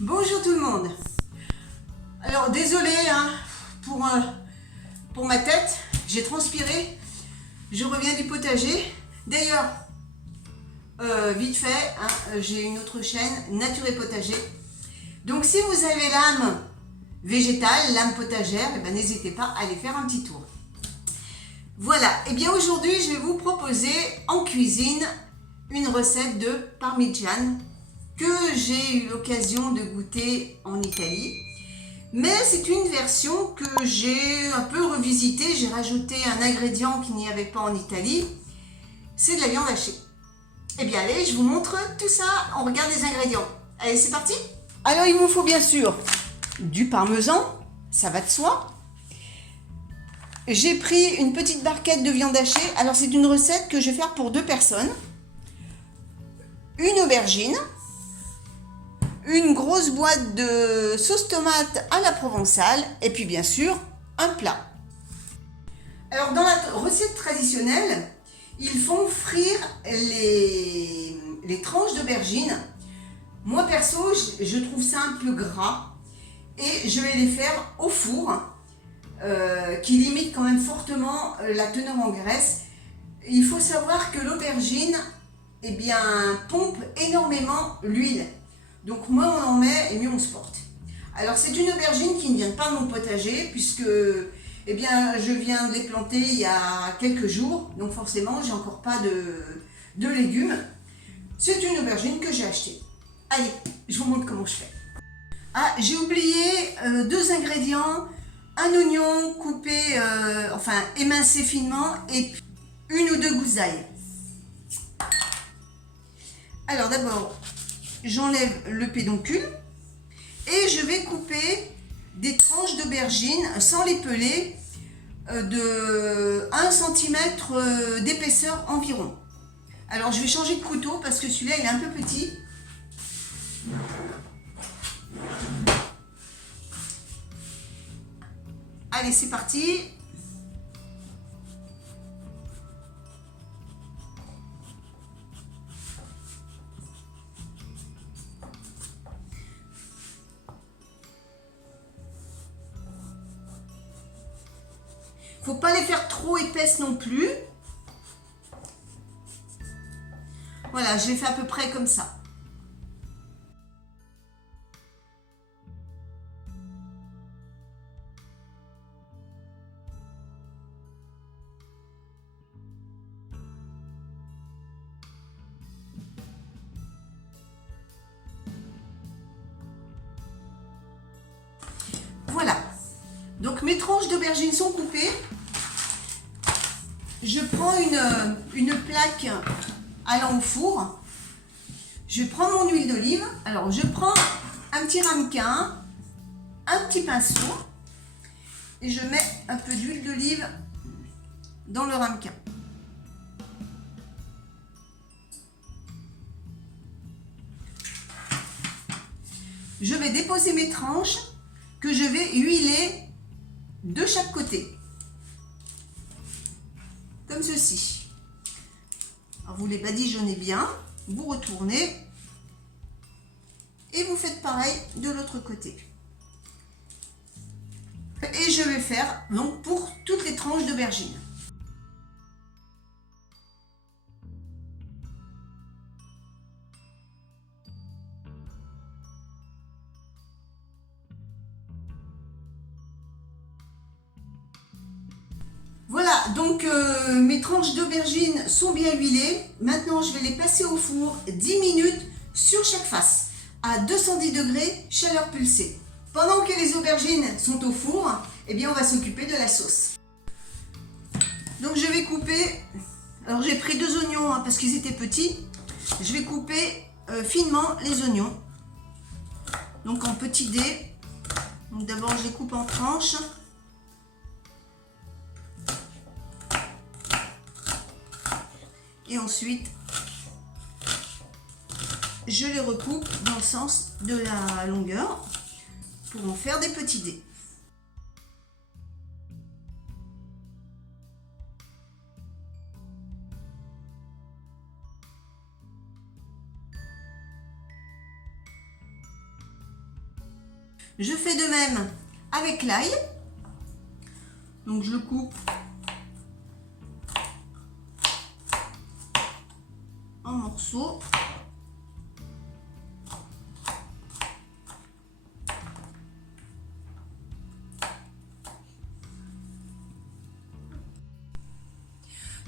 Bonjour tout le monde. Alors désolé hein, pour ma tête, j'ai transpiré, je reviens du potager. D'ailleurs, vite fait, hein, j'ai une autre chaîne, Nature et Potager. Donc si vous avez l'âme végétale, l'âme potagère, eh ben, n'hésitez pas à aller faire un petit tour. Voilà, et bien aujourd'hui je vais vous proposer en cuisine une recette de parmigiane que j'ai eu l'occasion de goûter en Italie. Mais c'est une version que j'ai un peu revisitée. J'ai rajouté un ingrédient qu'il n'y avait pas en Italie. C'est de la viande hachée. Eh bien allez, je vous montre tout ça. On regarde les ingrédients. Allez, c'est parti. Alors il vous faut bien sûr du parmesan, ça va de soi. J'ai pris une petite barquette de viande hachée. Alors c'est une recette que je vais faire pour 2 personnes. Une aubergine. Une grosse boîte de sauce tomate à la provençale et puis bien sûr un plat. Alors dans la recette traditionnelle, ils font frire les tranches d'aubergine. Moi perso, je trouve ça un peu gras et je vais les faire au four qui limite quand même fortement la teneur en graisse. Il faut savoir que l'aubergine pompe énormément l'huile. Donc moins on en met et mieux on se porte. Alors c'est une aubergine qui ne vient pas de mon potager puisque je viens de les planter il y a quelques jours. Donc forcément j'ai encore pas de légumes. C'est une aubergine que j'ai achetée. Allez, je vous montre comment je fais. Ah, j'ai oublié 2 ingrédients. Un oignon coupé, émincé finement et 1 ou 2 gousses d'ail. Alors d'abord, j'enlève le pédoncule et je vais couper des tranches d'aubergine sans les peler de 1 cm d'épaisseur environ. Alors je vais changer de couteau parce que celui-là il est un peu petit. Allez, c'est parti. Faut pas les faire trop épaisses non plus. Voilà, je les fais à peu près comme ça. Voilà. Donc mes tranches d'aubergine sont coupées. Je prends une plaque allant au four. Je prends mon huile d'olive. Alors je prends un petit ramequin, un petit pinceau et je mets un peu d'huile d'olive dans le ramequin. Je vais déposer mes tranches que je vais huiler de chaque côté. Comme ceci. Alors vous les badigeonnez bien, vous retournez et vous faites pareil de l'autre côté. Et je vais faire donc pour toutes les tranches d'aubergine. Voilà, donc mes tranches d'aubergine sont bien huilées. Maintenant, je vais les passer au four 10 minutes sur chaque face à 210 degrés, chaleur pulsée. Pendant que les aubergines sont au four, on va s'occuper de la sauce. Donc je vais couper, alors j'ai pris 2 oignons parce qu'ils étaient petits. Je vais couper finement les oignons, donc en petits dés. Donc d'abord je les coupe en tranches. Et ensuite, je les recoupe dans le sens de la longueur pour en faire des petits dés. Je fais de même avec l'ail. Donc je le coupe en morceaux.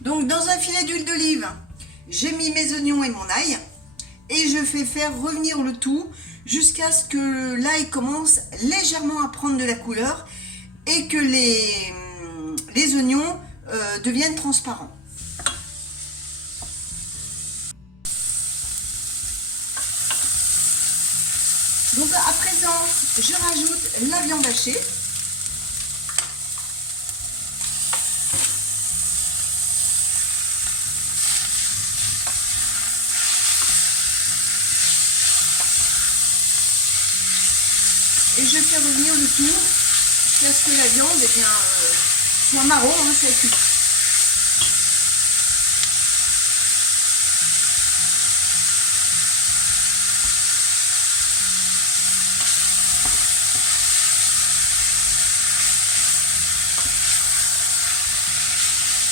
Donc dans un filet d'huile d'olive, j'ai mis mes oignons et mon ail et je fais faire revenir le tout jusqu'à ce que l'ail commence légèrement à prendre de la couleur et que les oignons deviennent transparents. Donc à présent, je rajoute la viande hachée. Et je fais revenir le tout jusqu'à ce que la viande soit marron, ça cuit.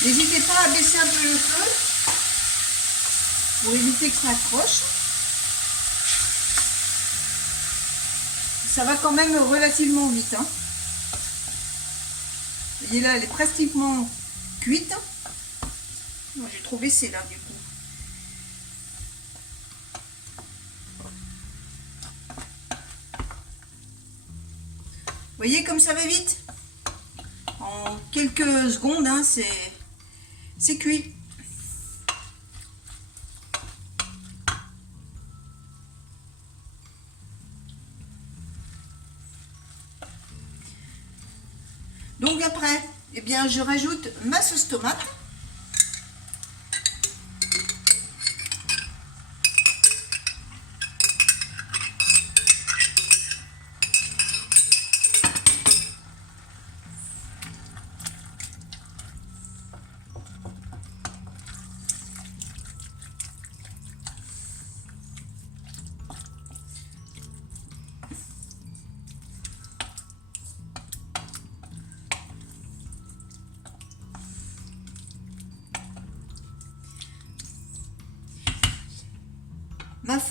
N'hésitez pas à baisser un peu le feu pour éviter que ça accroche. Ça va quand même relativement vite. Vous voyez là, elle est pratiquement cuite. Moi, j'ai trop baissé là du coup. Vous voyez comme ça va vite? En quelques secondes, c'est cuit. Donc après, eh bien, je rajoute ma sauce tomate.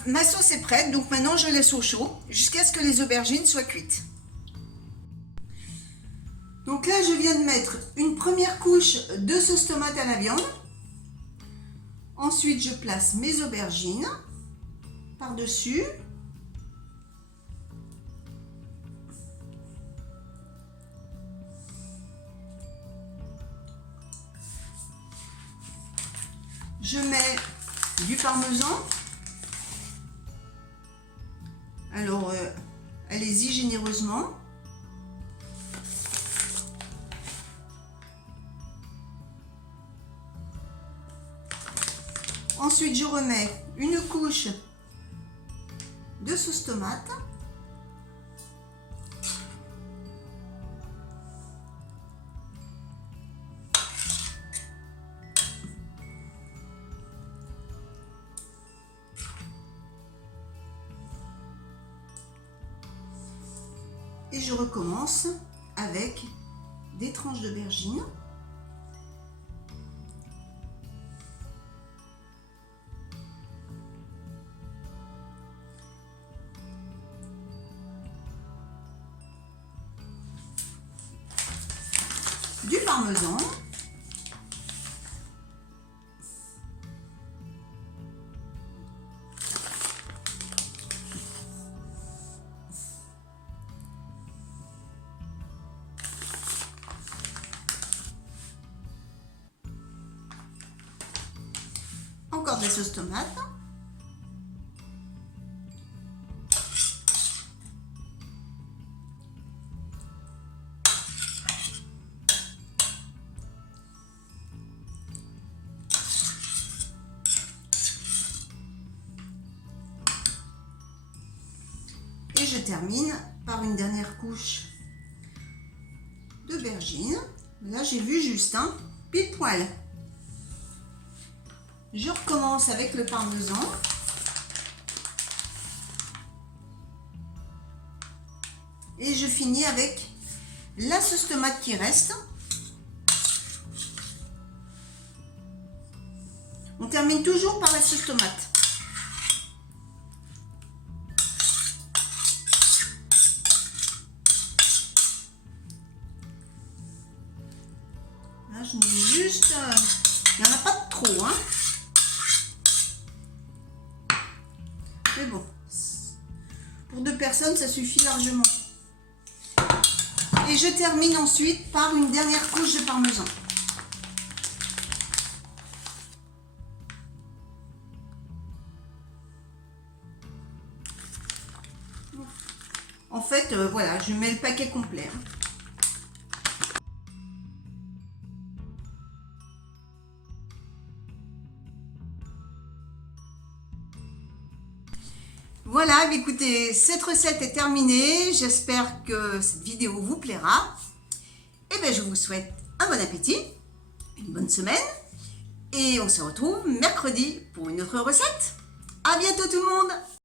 Ma sauce est prête, donc maintenant je laisse au chaud jusqu'à ce que les aubergines soient cuites. Donc là, je viens de mettre une première couche de sauce tomate à la viande. Ensuite, je place mes aubergines par-dessus. Je mets du parmesan. Alors, allez-y généreusement. Ensuite, je remets une couche de sauce tomate. Et je recommence avec des tranches d'aubergine. Du parmesan. Encore de la sauce tomate. Et je termine par une dernière couche d'aubergine. Là, j'ai vu juste, pile poil. Je recommence avec le parmesan. Et je finis avec la sauce tomate qui reste. On termine toujours par la sauce tomate. Là, je mets juste... il n'y en a pas de trop, hein. Mais bon, pour 2 personnes, ça suffit largement. Et je termine ensuite par une dernière couche de parmesan. En fait, voilà, je mets le paquet complet. Voilà, écoutez, cette recette est terminée. J'espère que cette vidéo vous plaira. Et bien, je vous souhaite un bon appétit, une bonne semaine. Et on se retrouve mercredi pour une autre recette. À bientôt tout le monde!